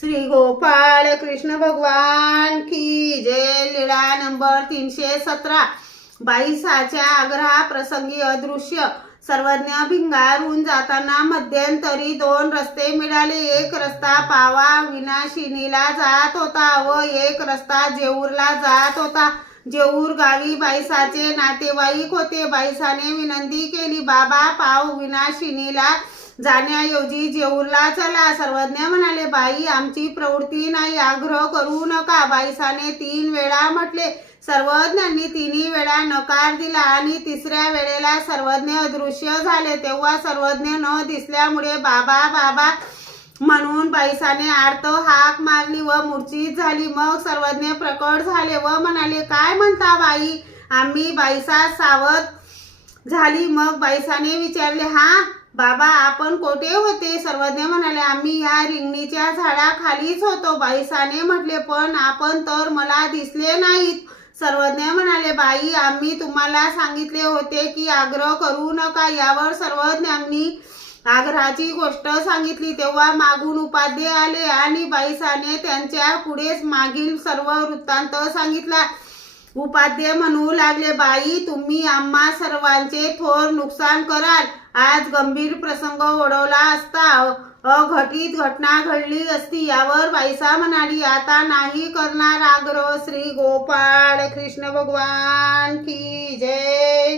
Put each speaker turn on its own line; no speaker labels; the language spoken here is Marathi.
श्री गोपाळ कृष्ण भगवान की जय. लीळा नंबर तीनशे सतरा. बाईसाच्या आग्रहा प्रसंगी अदृश्य. सर्वज्ञ भिंगारून जाताना मध्यंतरी दोन रस्ते मिळाले. एक रस्ता पावा विनाशिनीला जात होता व एक रस्ता जेऊरला जात होता. जेऊर गावी बाईसाचे नातेवाईक होते. बाईसाने विनंती केली बाबा पाव विनाशिनीला जाण्याऐवजी जेऊरला चला. सर्वज्ञ म्हणाले बाई आमची प्रवृत्ती नाही. आग्रह करू नका. बाईसाने तीन वेळा म्हटले. सर्वज्ञांनी तिन्ही वेळा नकार दिला आणि तिसऱ्या वेळेला सर्वज्ञ अदृश्य झाले. तेव्हा सर्वज्ञ न दिसल्यामुळे बाबा बाबा म्हणून बाईसाने आर्त हाक मारली व मूर्छित झाली. मग सर्वज्ञ प्रकट झाले व म्हणाले काय म्हणता बाई? आम्ही बाईसा सावध झाली. मग बाईसाने विचारले हा बाबा आपण कोठे होते? सर्वज्ञ म्हणाले आम्ही या रिंगणीच्या झाडाखालीच होतो. बाईसाने म्हटले पण आपण तर मला दिसले नाहीत. सर्वज्ञ म्हणाले बाई आम्ही तुम्हाला सांगितले होते की आग्रह करू नका. यावर सर्वज्ञांनी आग्रहाची गोष्ट सांगितली. तेव्हा मागून उपाध्ये आले आणि बाईसाने त्यांच्या पुढेच मागील सर्व वृत्तांत सांगितला. उपाध्ये म्हणू लागले बाई तुम्ही आम्हा सर्वांचे थोर नुकसान कराल. आज गंभीर प्रसंग ओढवला असता. अघटित घटना घडली असती यावर बाईसा म्हणाली आता नाही करणार आग्रह श्री गोपाळ कृष्ण भगवान की जय.